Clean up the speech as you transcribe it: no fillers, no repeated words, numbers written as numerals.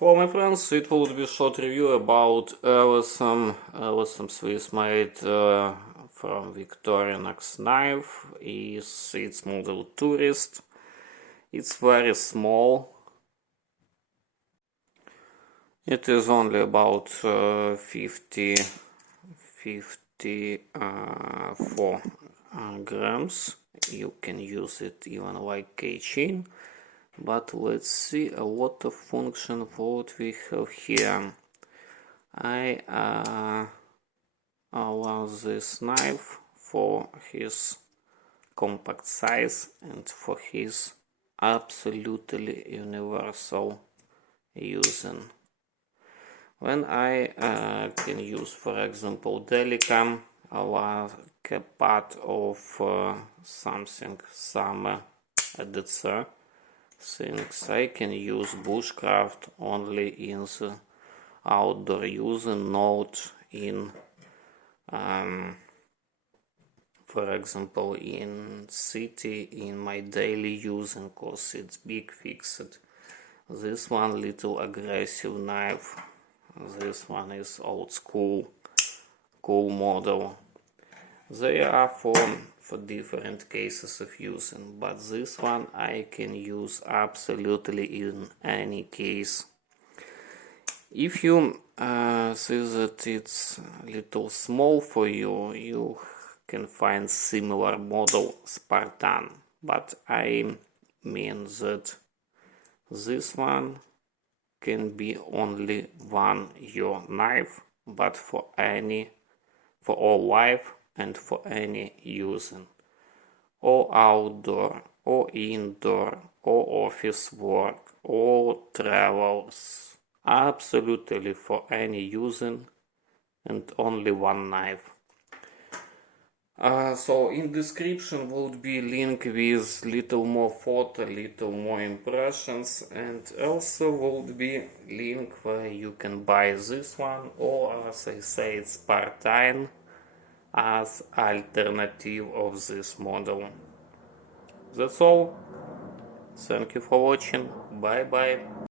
Hello my friends, it will be a short review about Awesome Swiss made from Victorinox knife. It's model Tourist. It's very small. It is only about 54 grams. You can use it even like keychain. But let's see a lot of function what we have here. I allow this knife for his compact size and for his absolutely universal using. When I can use, for example, Delica like a part of some EDC things, I can use bushcraft only in the outdoor using, not in for example in city in my daily using, cause it's big fixed. This one little aggressive knife, this one is old school cool model. They are for different cases of using, but this one I can use absolutely in any case. If you see that it's a little small for you, you can find similar model Spartan, but I mean that this one can be only one your knife, but for all life and for any using, or outdoor, or indoor, or office work, or travels, absolutely for any using, and only one knife. So in description would be link with little more photo, little more impressions, and also would be link where you can buy this one, or as I say, it's part-time as alternative of this model. That's all. Thank you for watching. Bye bye.